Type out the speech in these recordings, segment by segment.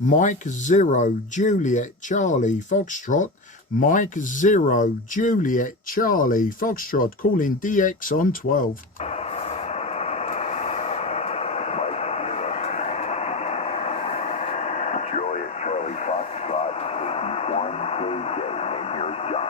Mike 0 Juliet Charlie Foxtrot, Mike 0 Juliet Charlie Foxtrot, calling DX on 12. Juliet Charlie Foxtrot, 1KJ, and here's John.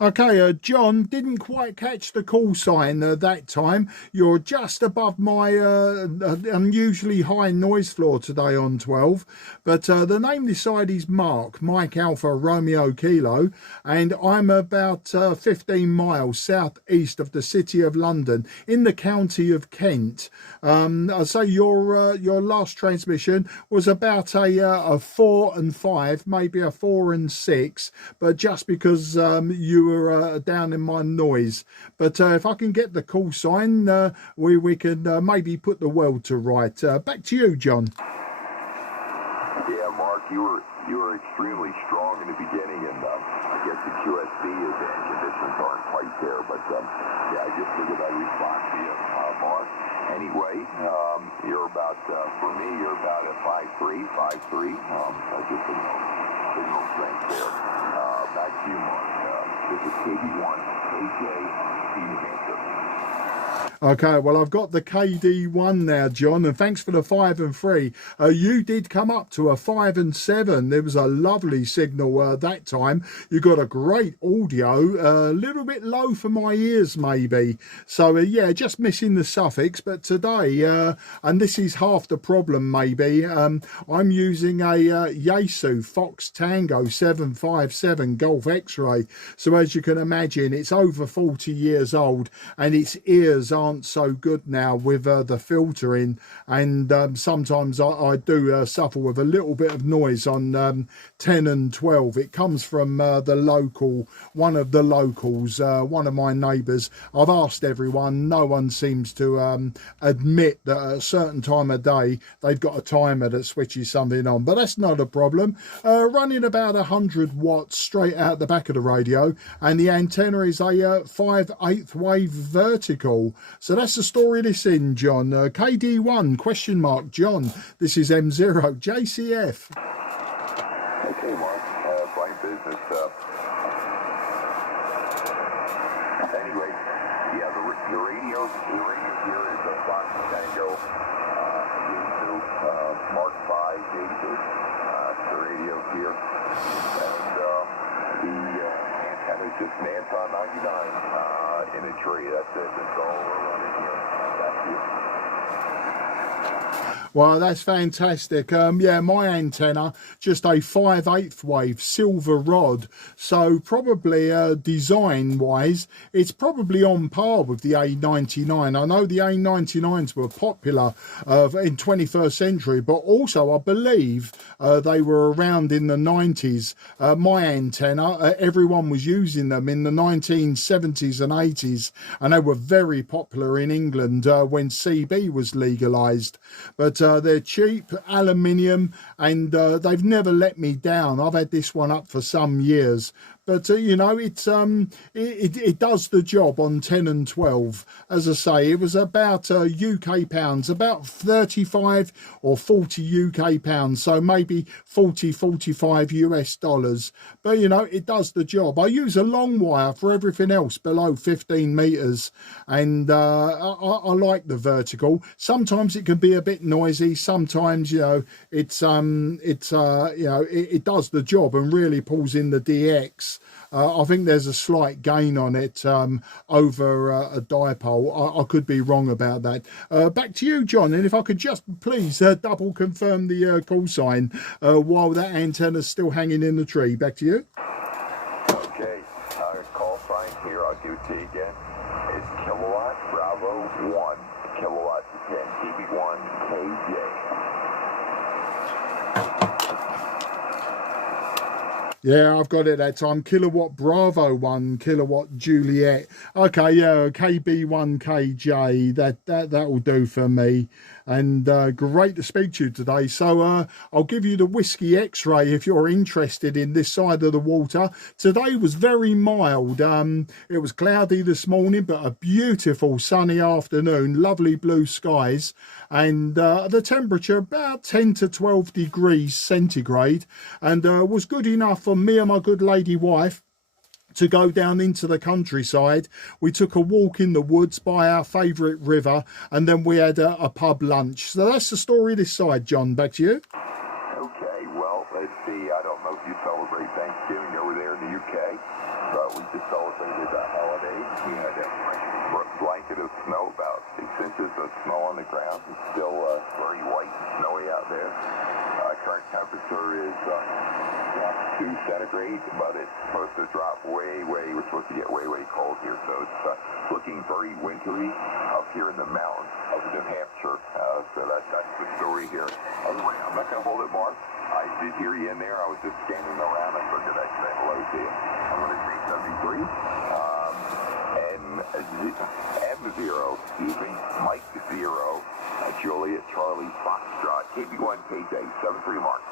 Okay, John, didn't quite catch the call sign that time. You're just above my unusually high noise floor today on 12. But the name this side is Mark, Mike Alpha Romeo Kilo, and I'm about 15 miles southeast of the city of London in the county of Kent. I say your last transmission was about a 4 and 5, maybe a 4 and 6, but just because you were down in my noise. But if I can get the call sign, we can maybe put the world to right. Back to you, John. Yeah, Mark, you were extremely strong in the beginning, and I guess the QSB conditions aren't quite there, but yeah, I just figured I'd respond to you, Mark. Anyway, you're about, for me, you're about a 5'3", 5'3", just a signal strength there. Back to you, Mark. This is KD1, KJ, New Hampshire. Okay, well, I've got the KD1 now, John, and thanks for the 5 and 3. You did come up to a 5 and 7. There was a lovely signal that time. You got a great audio, a little bit low for my ears, maybe. So, yeah, just missing the suffix. But today, and this is half the problem, maybe, I'm using a Yaesu Fox Tango 757 Golf X-Ray. So, as you can imagine, it's over 40 years old, and its ears aren't so good now with the filtering, and sometimes I do suffer with a little bit of noise on 10 and 12. It comes from the local, one of the locals, one of my neighbours. I've asked everyone, no one seems to admit that at a certain time of day they've got a timer that switches something on, but that's not a problem. Running about 100 watts straight out the back of the radio, and the antenna is a 5/8 wave vertical. So that's the story this in, John. KD1, question mark, John. This is M0, JCF. Okay, Mark, fine business. Anyway, yeah, the radio here is a Fox Tango Mark 5 J2. The radio here. And the antenna is just an Anton 99 in a tree. That's it. That's all we're running here. That's it. Well, that's fantastic. Yeah, my antenna, just a 5/8 wave silver rod. So probably design-wise, it's probably on par with the A99. I know the A99s were popular in 21st century, but also I believe they were around in the 90s. My antenna, everyone was using them in the 1970s and 80s, and they were very popular in England when CB was legalised. But they're cheap, aluminium, and they've never let me down. I've had this one up for some years. But, you know, it does the job on 10 and 12. As I say, it was about UK pounds, about 35 or 40 UK pounds. So maybe 40, 45 US dollars. But, you know, it does the job. I use a long wire for everything else below 15 metres. And I like the vertical. Sometimes it can be a bit noisy. Sometimes, you know, it does the job and really pulls in the DX. I think there's a slight gain on it over a dipole. I could be wrong about that. Back to you, John, and if I could just please double confirm the call sign while that antenna's still hanging in the tree. Back to you. Okay, call sign here, I'll give it to you again. It's kilowatt Bravo 1, kilowatt 10, KB1, KJ. Yeah, I've got it that time. Kilowatt Bravo 1, Kilowatt Juliet. Okay, yeah, KB1KJ. That will do for me. And great to speak to you today. So I'll give you the Whiskey X-ray if you're interested in this side of the water. Today was very mild. It was cloudy this morning, but a beautiful sunny afternoon, lovely blue skies, and the temperature about 10 to 12 degrees centigrade, and was good enough for me and my good lady wife to go down into the countryside. We took a walk in the woods by our favourite river, and then we had a pub lunch. So that's the story this side. John, back to you. Okay, well, let's see. I don't know if you celebrate Thanksgiving over there in the UK, but we just celebrated that holiday. We had a blanket of snow, about 6 inches of snow on the ground. It's still very white and snowy out there. Current temperature is 2 centigrade, but it's supposed to drop we're supposed to get way cold here, so it's looking very wintry up here in the mountains up in New Hampshire. So that's the story here. Anyway, I'm not going to hold it more. I did hear you in there. I was just scanning around. I figured I'd say hello to you. I'm going to say 73. M0, excuse me, Mike 0, Juliet Charlie Foxtrot, KB1KJ, 73 Mark.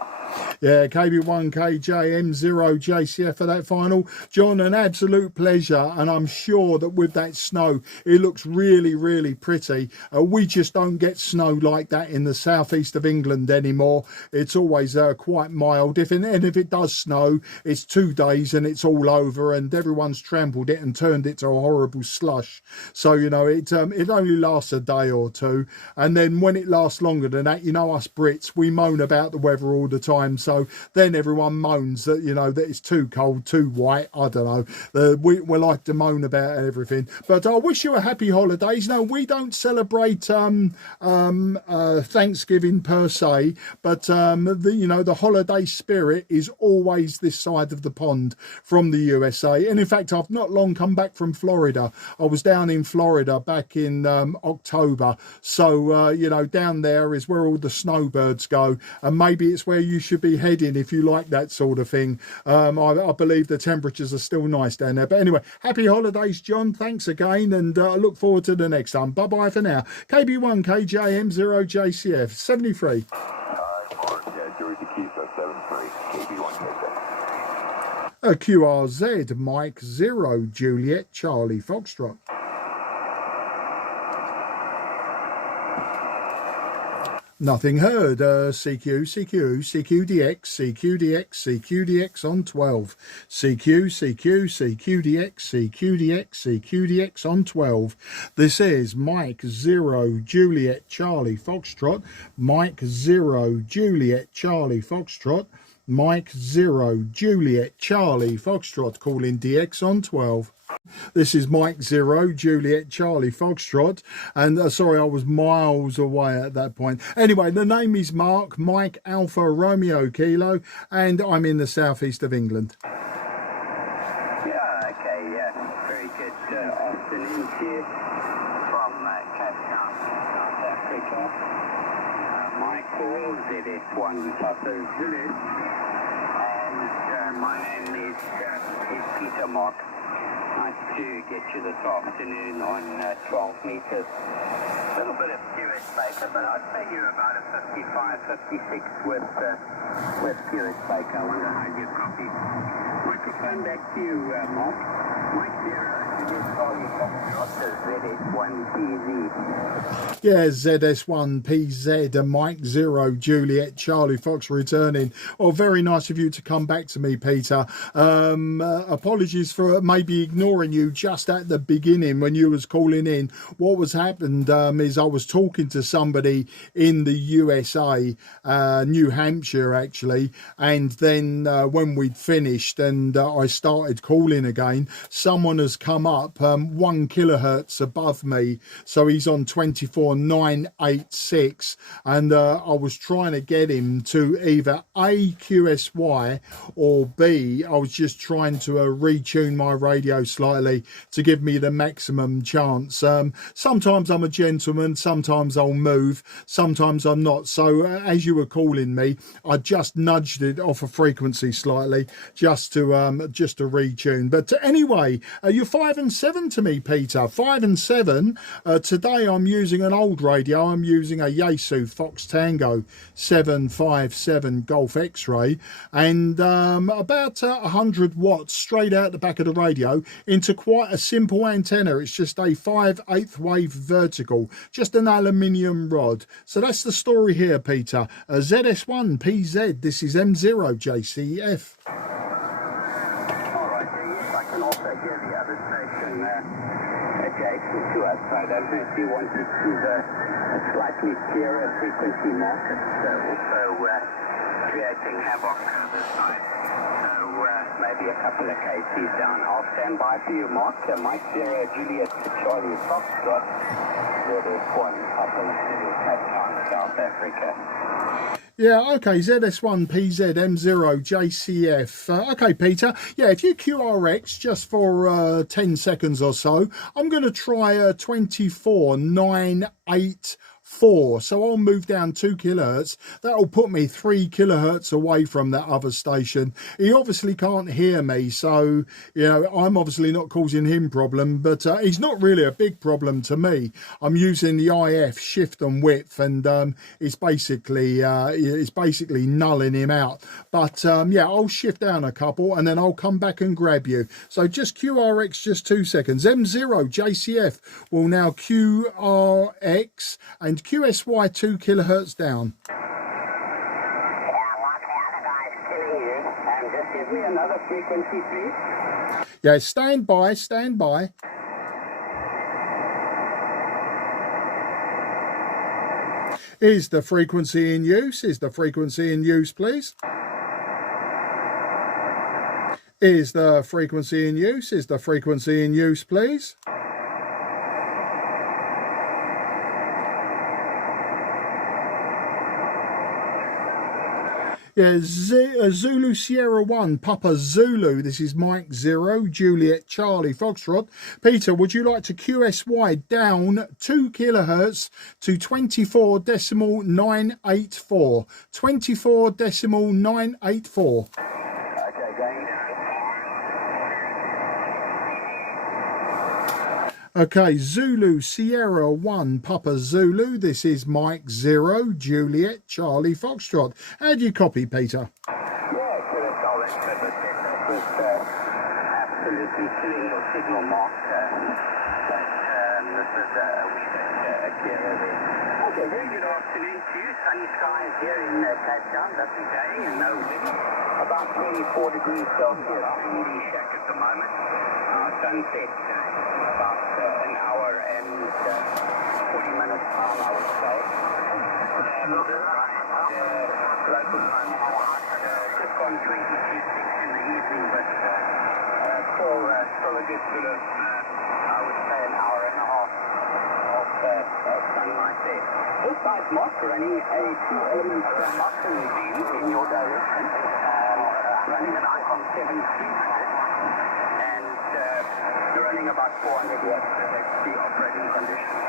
Yeah, KB1KJ, M0 JCF for that final. John, an absolute pleasure, and I'm sure that with that snow, it looks really pretty. We just don't get snow like that in the southeast of England anymore. It's always quite mild. If it does snow, it's 2 days and it's all over, and everyone's trampled it and turned it to a horrible slush. So, you know, it only lasts a day or two, and then when it lasts longer than that, you know, us Brits, we moan about the weather all the time. So then everyone moans that, you know, that it's too cold, too white. I don't know. We like to moan about everything. But I wish you a happy holidays. No, we don't celebrate Thanksgiving per se, but the holiday spirit is always this side of the pond from the USA. And in fact, I've not long come back from Florida. I was down in Florida back in October. So, you know, down there is where all the snowbirds go. And maybe it's where you should be heading if you like that sort of thing. I believe the temperatures are still nice down there. But anyway, happy holidays, John. Thanks again. And I look forward to the next time. Bye-bye for now. KB1KJ, M0 JCF, 73. Mark, George Akisa, 73, KB1KJ. QRZ, Mike 0, Juliet, Charlie, Foxtrot. Nothing heard. CQDX on 12. CQDX on 12. This is Mike 0, Juliet, Charlie, Foxtrot. Mike 0, Juliet, Charlie, Foxtrot. Mike 0, Juliet, Charlie, Foxtrot, calling DX on 12. This is Mike 0, Juliet, Charlie, Foxtrot, and sorry, I was miles away at that point. Anyway, the name is Mark, Mike Alpha Romeo Kilo, and I'm in the southeast of England. Yeah, okay, yeah, very good afternoon here from Cape Town, South Africa. Michael, ZS1 Papa Zulu, and my name is Peter Mark. Nice to get you this afternoon on 12 meters. A little bit of Purist Baker, but I'd say you're about a 55, 56 with Purist Baker. I wonder how you copy. Microphone back to you, Mark. Mike 0, ZS1PZ. Yeah, ZS1PZ and Mike 0, Juliet, Charlie Fox returning. Oh, very nice of you to come back to me, Peter. Apologies for maybe ignoring you just at the beginning when you was calling in. What was happened is I was talking to somebody in the USA, New Hampshire actually, and then when we'd finished and I started calling again, someone has come up 1 kilohertz above me, so he's on 24,986, and I was trying to get him to either A, QSY, or B, I was just trying to retune my radio slightly to give me the maximum chance. Sometimes I'm a gentle gentleman. Sometimes I'll move, sometimes I'm not. So as you were calling me, I just nudged it off a frequency slightly just to retune. But anyway, you're 5 and 7 to me, Peter. 5 and 7. Today I'm using an old radio. I'm using a Yaesu Fox Tango 757 Golf X-ray, and about 100 watts straight out the back of the radio into quite a simple antenna. It's just a 5/8 wave vertical, just an aluminium rod. So that's the story here, Peter. ZS1PZ, this is M0JCF. Alright, yes, I can also hear the other station adjacent to us. I don't know if you wanted to see the slightly clearer frequency mark. It's also creating havoc this side. So maybe a couple of kcs down. I'll stand by for you, Mark. Mike 0 Juliet Charlie Foxtrot. ZS1 up in Cape Town, South Africa. Yeah, okay, ZS1PZ M0JCF. Okay, Peter. Yeah, if you QRX just for 10 seconds or so, I'm going to try 24984. So I'll move down 2 kilohertz. That'll put me 3 kilohertz away from that other station. He obviously can't hear me, so you know I'm obviously not causing him problem, but he's not really a big problem to me. I'm using the IF shift and width, and it's basically nulling him out. But yeah, I'll shift down a couple and then I'll come back and grab you. So just QRX just 2 seconds. M0JCF will now QRX and QSY 2 kilohertz down. And just give me another frequency, please. Yeah, stand by, stand by. Is the frequency in use? Is the frequency in use, please? Is the frequency in use? Is the frequency in use, please? Yeah, Zulu Sierra 1, Papa Zulu. This is Mike 0, Juliet Charlie Foxtrot. Peter, would you like to QSY down 2 kilohertz to 24.984? 24.984. Okay, going down. Okay, Zulu Sierra 1, Papa Zulu. This is Mike 0, Juliet Charlie Foxtrot. How do you copy, Peter? Yeah, good. That's absolutely killing your signal, Mark. This is a wee bit clearer there. Okay, very good afternoon to you. Sunny skies here in Cape Town. Lovely day and no wind. About 24 degrees Celsius in the shack at the moment. Sunset about an hour and 40 minutes time, I would say. And local time, just gone 22:06 in the evening, but still a good sort of, I would say, an hour and a half of sunlight there. This side's Mark running a 2-element muffin beam in your direction, running an Icon 7200. You're running about 400 watts. That's the operating conditions.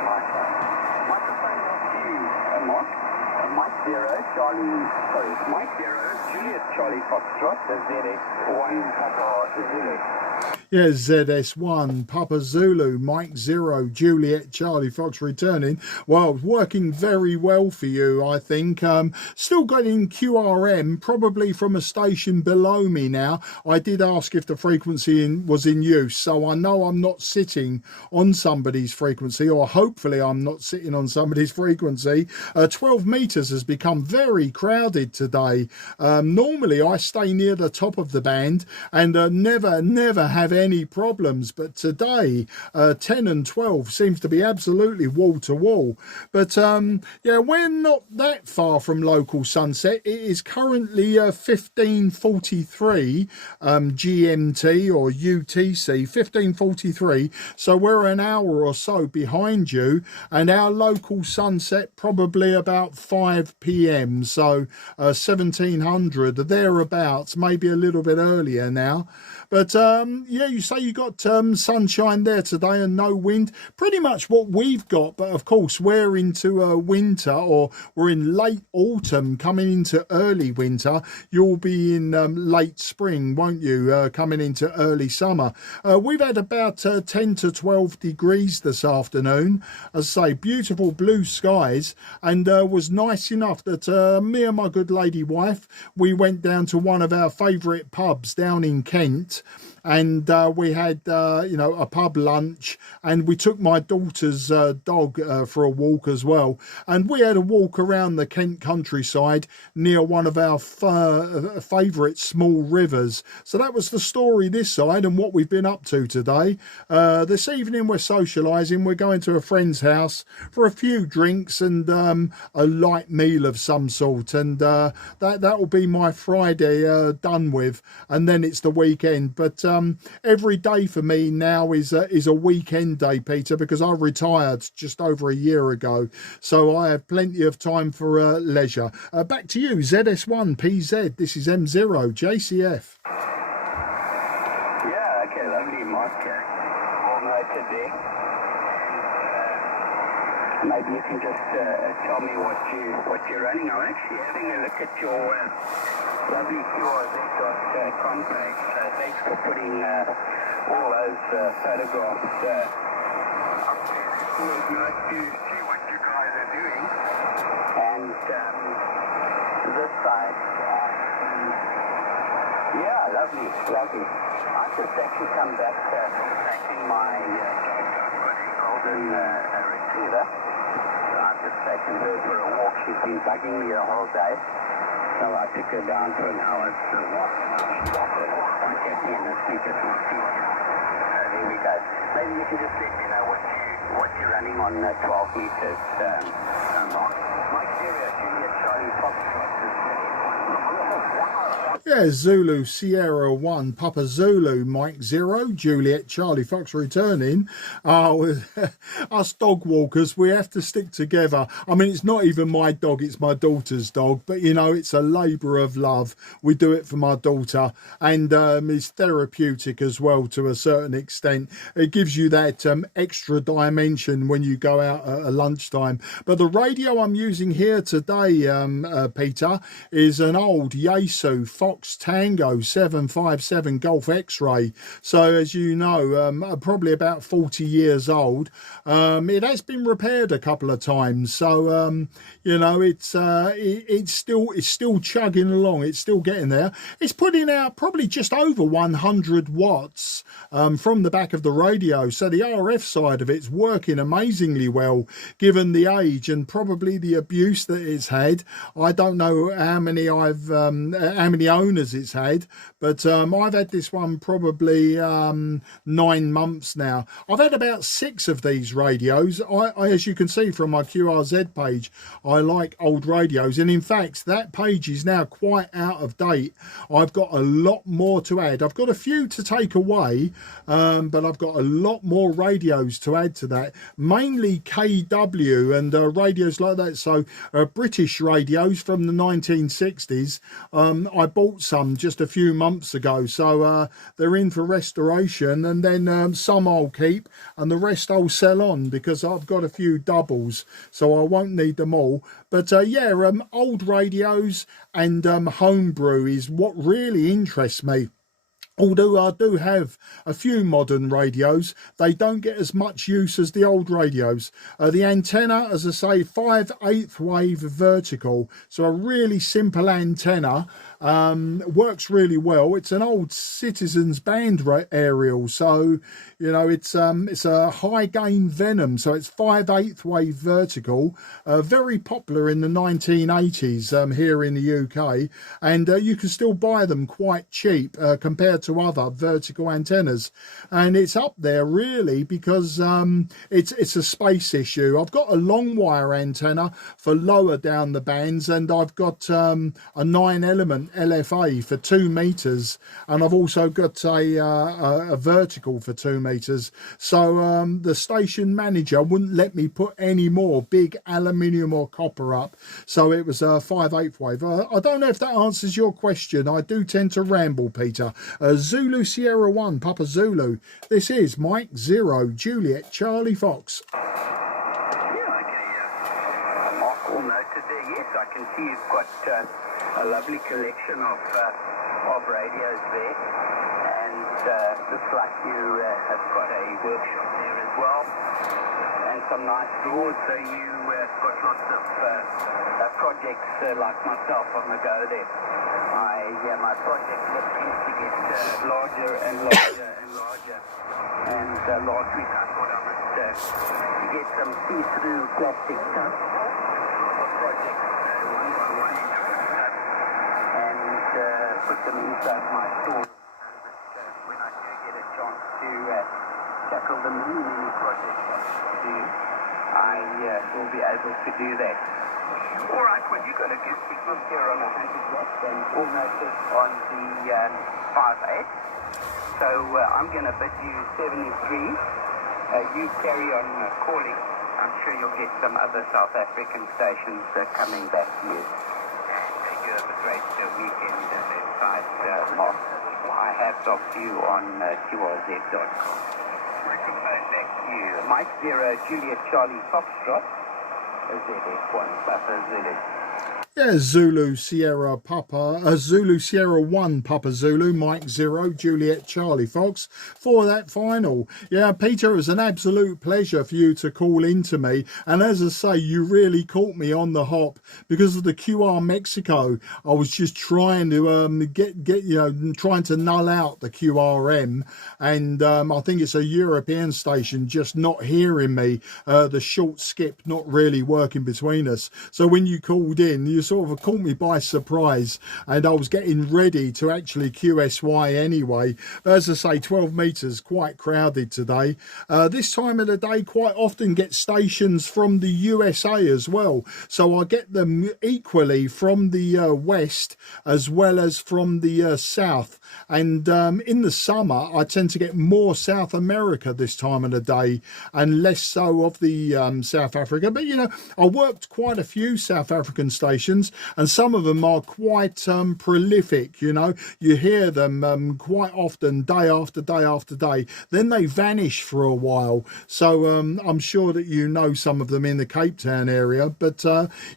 Microphone off to you, Mark. Mike 0, Mike 0, Juliet Charlie Foxtrot, the ZS1 Papa Zulu. Yeah, ZS1, Papa Zulu, Mike 0, Juliet Charlie Fox returning. Well, working very well for you, I think. Still getting QRM, probably from a station below me now. I did ask if the frequency was in use, so I know I'm not sitting on somebody's frequency, or hopefully I'm not sitting on somebody's frequency. 12 meters has become very crowded today. Normally I stay near the top of the band and never have any problems, but today 10 and 12 seems to be absolutely wall to wall. But yeah, we're not that far from local sunset. It is currently 15:43 GMT or UTC, 15:43, so we're an hour or so behind you, and our local sunset probably about 5 p.m, so 1700 thereabouts, maybe a little bit earlier now. But yeah, yeah, you say you got sunshine there today and no wind. Pretty much what we've got, but of course we're into winter, or we're in late autumn coming into early winter. You'll be in late spring, won't you, coming into early summer. We've had about 10 to 12 degrees this afternoon. As I say, beautiful blue skies, and was nice enough that me and my good lady wife, we went down to one of our favourite pubs down in Kent, and we had you know, a pub lunch, and we took my daughter's dog for a walk as well, and we had a walk around the Kent countryside near one of our favourite small rivers. So that was the story this side and what we've been up to today. This evening we're socialising. We're going to a friend's house for a few drinks and a light meal of some sort, and that will be my Friday done with, and then it's the weekend. But every day for me now is a weekend day, Peter, because I retired just over a year ago, so I have plenty of time for leisure. Back to you, ZS1 PZ. This is M0 JCF. Yeah, okay, lovely, Mark. All noted there. Maybe you can just tell me what you're running. I'm actually having a look at your lovely QRZ.com page. Thanks for putting all those photographs up there. It's always nice to see what you guys are doing. And this side, yeah, lovely, lovely. I just actually come back from taking my golden retriever. I've just taken her for a walk. She's been bugging me the whole day. So I took her down for an hour's walk. She's quite happy and I think it's my feet. There we go. Maybe you can just let me know what you're running on 12 meters. Mike Stereo, Juliet Charlie Foxtrot. Yeah, Zulu Sierra 1 Papa Zulu Mike 0 Juliet Charlie Fox returning. Us dog walkers, we have to stick together. I mean, it's not even my dog, it's my daughter's dog, but you know, it's a labour of love. We do it for my daughter, and it's therapeutic as well to a certain extent. It gives you that extra dimension when you go out at lunchtime. But the radio I'm using here today, Peter, is an old Yaesu Fox Tango 757 Golf X-Ray. So as you know, probably about 40 years old. It has been repaired a couple of times, so you know, it's still chugging along. It's still getting there. It's putting out probably just over 100 watts from the back of the radio, so the RF side of it's working amazingly well given the age and probably the abuse that it's had. I don't know how many how many owners it's had, but I've had this one probably 9 months now. I've had about 6 of these radios. I as you can see from my QRZ page, I like old radios, and in fact that page is now quite out of date. I've got a lot more to add. I've got a few to take away, but I've got a lot more radios to add to that, mainly KW and radios like that. So British radios from the 1960s. I bought some just a few months ago, so they're in for restoration, and then some I'll keep and the rest I'll sell on because I've got a few doubles, so I won't need them all. But yeah, old radios and homebrew is what really interests me. Although I do have a few modern radios, they don't get as much use as the old radios. The antenna, as I say, 5/8 wave vertical, so a really simple antenna. Works really well. It's an old Citizens band aerial, so you know it's a high gain Venom, so it's 5/8 wave vertical, very popular in the 1980s here in the UK, and you can still buy them quite cheap compared to other vertical antennas, and it's up there really because it's a space issue. I've got a long wire antenna for lower down the bands, and I've got a 9 element LFA for 2 meters, and I've also got a vertical for 2 meters. So the station manager wouldn't let me put any more big aluminium or copper up, so it was a 5/8 wave. I don't know if that answers your question. I do tend to ramble, Peter. Zulu Sierra 1 Papa Zulu, this is Mike 0 Juliet Charlie Fox. Mark, all noted there. Yes, I can see you've got a lovely collection of radios there, and looks like you have got a workshop there as well, and some nice drawers. So you got lots of projects like myself on the go there. My project list seems to get larger and larger and larger. And last week I thought I must get some see-through plastic cups for projects one by one in different cups, and put them inside my store. But when I do get a chance to tackle the many projects I do, I will be able to do that. All right, well, you've got a good signal here on 100 watts and all notice on the 5/8. So I'm going to bid you 73. You carry on calling. I'm sure you'll get some other South African stations coming back to you. And you have a great weekend that side, Mark. I have talked to you on QRZ.com. Microphone back to you. Mike 0 Juliet Charlie Foxtrot. ZS1 Papa Zulu. Yeah, Zulu Sierra Papa, Zulu Sierra 1 Papa Zulu, Mike 0 Juliet Charlie Fox for that final. Yeah, Peter, it was an absolute pleasure for you to call into me, and as I say, you really caught me on the hop because of the QR Mexico. I was just trying to trying to null out the QRM, and I think it's a European station just not hearing me, the short skip not really working between us. So when you called in, you sort of caught me by surprise, and I was getting ready to actually QSY anyway. As I say, 12 meters, quite crowded today. This time of the day quite often get stations from the USA as well, so I get them equally from the west as well as from the south. And in the summer I tend to get more South America this time of the day and less so of the South Africa. But you know, I worked quite a few South African stations, and some of them are quite prolific. You know, you hear them quite often, day after day after day, then they vanish for a while. So I'm sure that you know some of them in the Cape Town area, but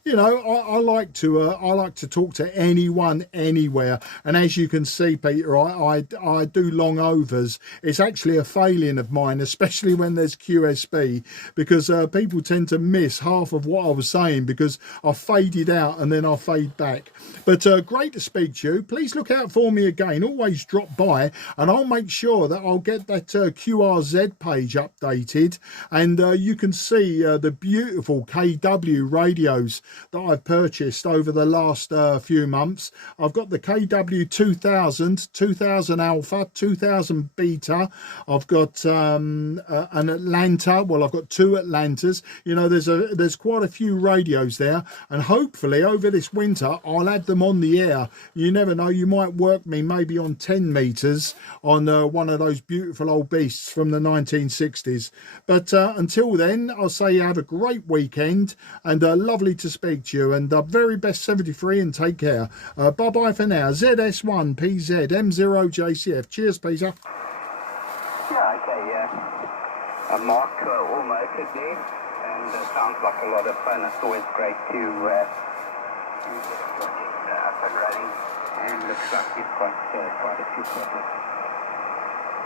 you know, I like to talk to anyone anywhere. And as you can see, Peter, I do long overs. It's actually a failing of mine, especially when there's QSB, because people tend to miss half of what I was saying because I faded out and then I fade back. But great to speak to you. Please look out for me again. Always drop by, and I'll make sure that I'll get that QRZ page updated, and you can see the beautiful KW radios that I've purchased over the last few months. I've got the KW 2000, 2000 Alpha, 2000 Beta. I've got an Atlanta. Well, I've got 2 Atlantas. You know, there's quite a few radios there, and hopefully over this winter I'll add them on the air. You never know, you might work me maybe on 10 meters on one of those beautiful old beasts from the 1960s. But until then, I'll say have a great weekend, and lovely to speak to you, and very best 73, and take care. Bye bye for now. ZS1 PZ M0 JCF. Cheers, Peter. Yeah, okay, Mark, all noted there, and sounds like a lot of fun. It's always great to get a project up and running, and looks like you've got quite a few projects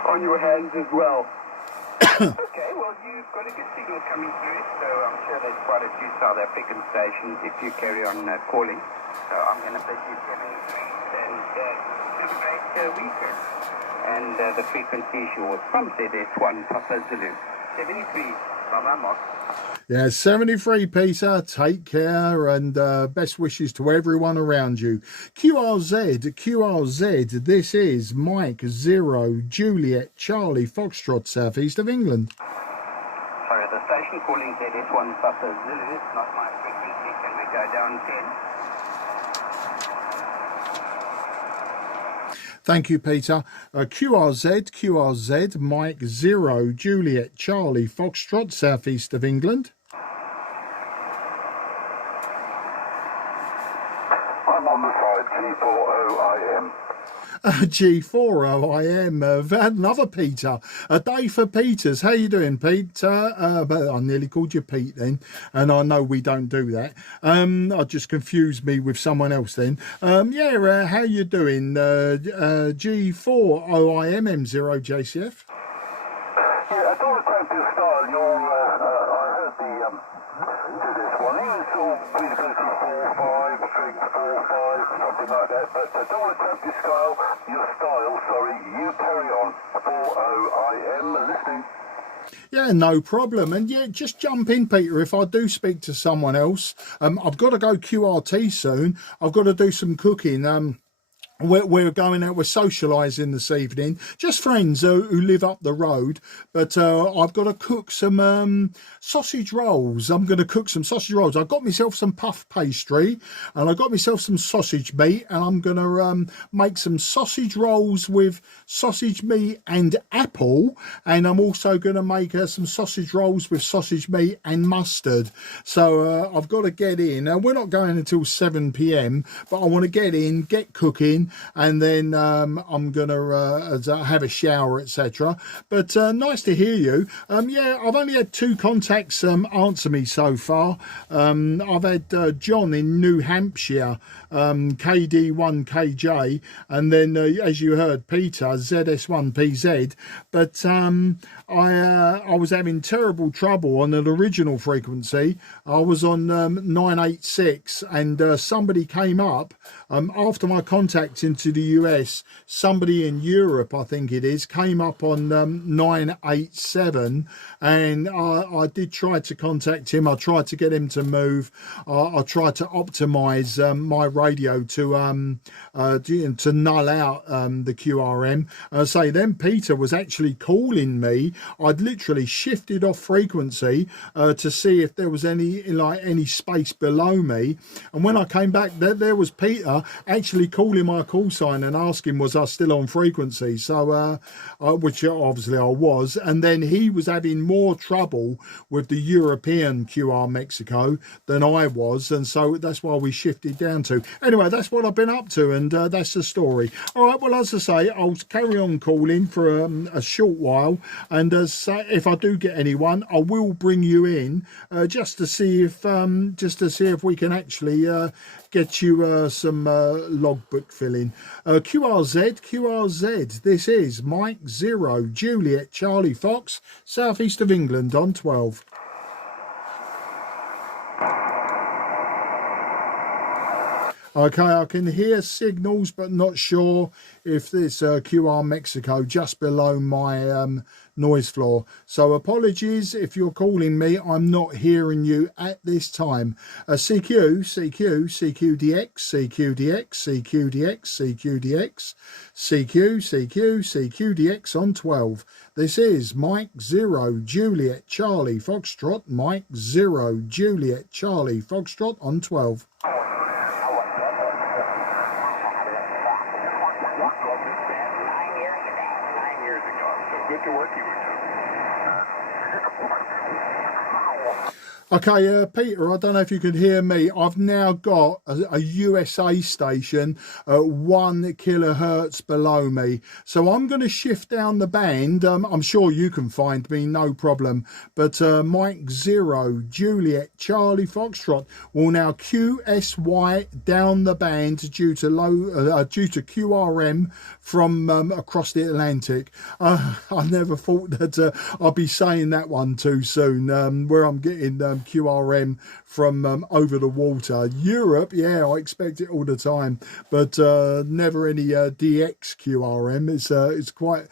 on your hands as well. Okay, well, you've got a good signal coming through, so I'm sure there's quite a few South African stations if you carry on calling. So I'm going to bid you 73, and have a great weekend. And the frequency is yours from ZS1 Papa Zulu. 73. Bye-bye, Mark. Yeah, 73, Peter. Take care, and best wishes to everyone around you. QRZ, this is Mike 0 Juliet Charlie Foxtrot, southeast of England. Sorry, the station calling ZS1 Papa Zulu. It's not my frequency. Can we go down 10? Thank you, Peter. QRZ, Mike 0, Juliet, Charlie, Foxtrot, southeast of England. I'm on the side, G40IM. G40IM. I've had another Peter. A day for Peters. How you doing, Pete? But I nearly called you Pete then, and I know we don't do that. I just confused me with someone else then. Yeah, how you doing? G40IM M0JCF. Yeah, I don't attempt to style your, I heard the, to this one, even saw feasibility 4.5, string 4.5, something like that, but I don't attempt to style your style, sorry, you carry on, 40IM, listening. Yeah, no problem. And yeah, just jump in, Peter. If I do speak to someone else, I've got to go QRT soon. I've got to do some cooking. We're going out, we're socialising this evening, just friends who live up the road, but I've got to cook some sausage rolls. I'm going to cook some sausage rolls. I've got myself some puff pastry and I've got myself some sausage meat, and I'm going to make some sausage rolls with sausage meat and apple, and I'm also going to make some sausage rolls with sausage meat and mustard. So I've got to get in. We're not going until 7 p.m, but I want to get in, get cooking, and then I'm gonna have a shower, etc. But nice to hear you. Yeah, I've only had 2 contacts answer me so far. I've had John in New Hampshire, KD1KJ, and then as you heard, Peter, ZS1PZ. But I was having terrible trouble on an original frequency. I was on 986, and somebody came up after my contact into the US. Somebody in Europe, I think it is, came up on 987, and I did try to contact him. I tried to get him to move. I tried to optimize my radio to null out the QRM. Then Peter was actually calling me. I'd literally shifted off frequency to see if there was any space below me, and when I came back, there was Peter actually calling my call sign and asking was I still on frequency. So which obviously I was, and then he was having more trouble with the European QR Mexico than I was, and so that's why we shifted down to. Anyway, that's what I've been up to, and that's the story. All right, well, as I say, I'll carry on calling for a short while, and if I do get anyone, I will bring you in just to see if we can actually get you some logbook filling. QRZ, this is Mike 0, Juliet, Charlie, Fox, southeast of England on 12. Okay, I can hear signals, but not sure if this QR Mexico just below my noise floor. So apologies if you're calling me. I'm not hearing you at this time. CQDX, CQDX on 12. This is Mike 0, Juliet, Charlie, Foxtrot, Mike 0, Juliet, Charlie, Foxtrot on 12. Okay, Peter, I don't know if you can hear me. I've now got a USA station 1 kilohertz below me. So I'm going to shift down the band. I'm sure you can find me, no problem. But Mike 0, Juliet, Charlie, Foxtrot will now QSY down the band due to QRM from across the Atlantic. I never thought that I'd be saying that one too soon, where I'm getting QRM from over the water. Europe, yeah, I expect it all the time, but never any DX QRM. It's quite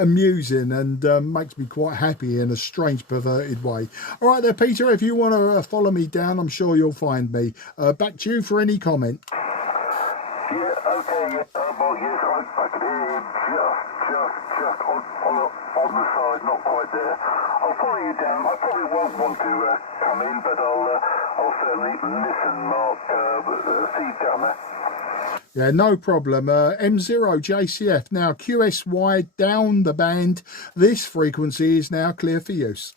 amusing and makes me quite happy in a strange, perverted way. All right there, Peter, if you want to follow me down, I'm sure you'll find me. Back to you for any comment. Yeah, okay, well, yes, I could hear you just on the side, not quite there. I'll follow you down. I probably won't want to come in, but I'll certainly listen, Mark, see you down there. Yeah, no problem. M0 JCF, now QSY down the band. This frequency is now clear for use.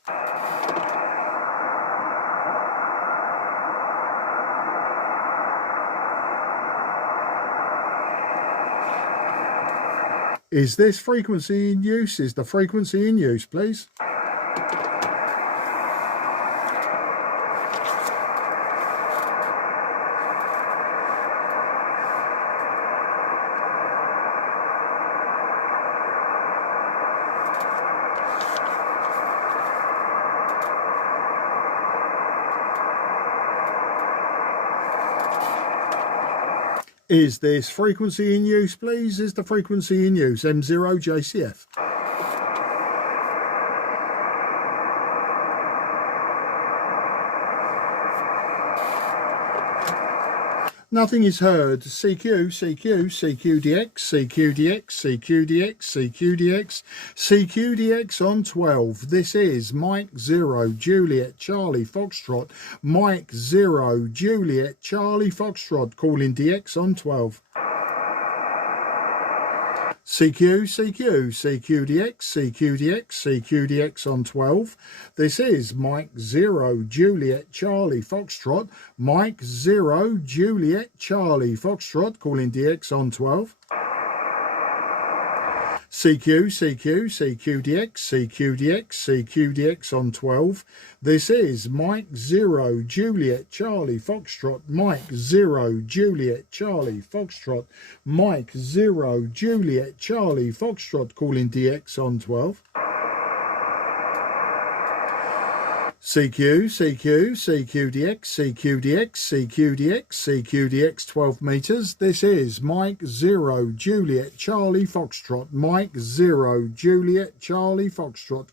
Is this frequency in use? Is the frequency in use, please? Is this frequency in use, please? Is the frequency in use? M0 JCF. Nothing is heard. CQ, CQ, CQDX, CQDX, CQDX, CQDX, CQDX on 12. This is Mike 0, Juliet, Charlie, Foxtrot. Mike 0, Juliet, Charlie, Foxtrot, calling DX on 12. CQ, CQ, CQDX, CQDX, CQDX on 12. This is Mike 0, Juliet, Charlie, Foxtrot. Mike 0, Juliet, Charlie, Foxtrot, calling DX on 12. CQ, CQ, CQDX, CQDX, CQDX on 12. This is Mike 0, Juliet, Charlie, Foxtrot. Mike 0, Juliet, Charlie, Foxtrot. Mike 0, Juliet, Charlie, Foxtrot, calling DX on 12. CQ, CQ, CQDX, CQDX, CQDX, CQDX 12 meters. This is Mike 0, Juliet, Charlie, Foxtrot. Mike 0, Juliet, Charlie, Foxtrot.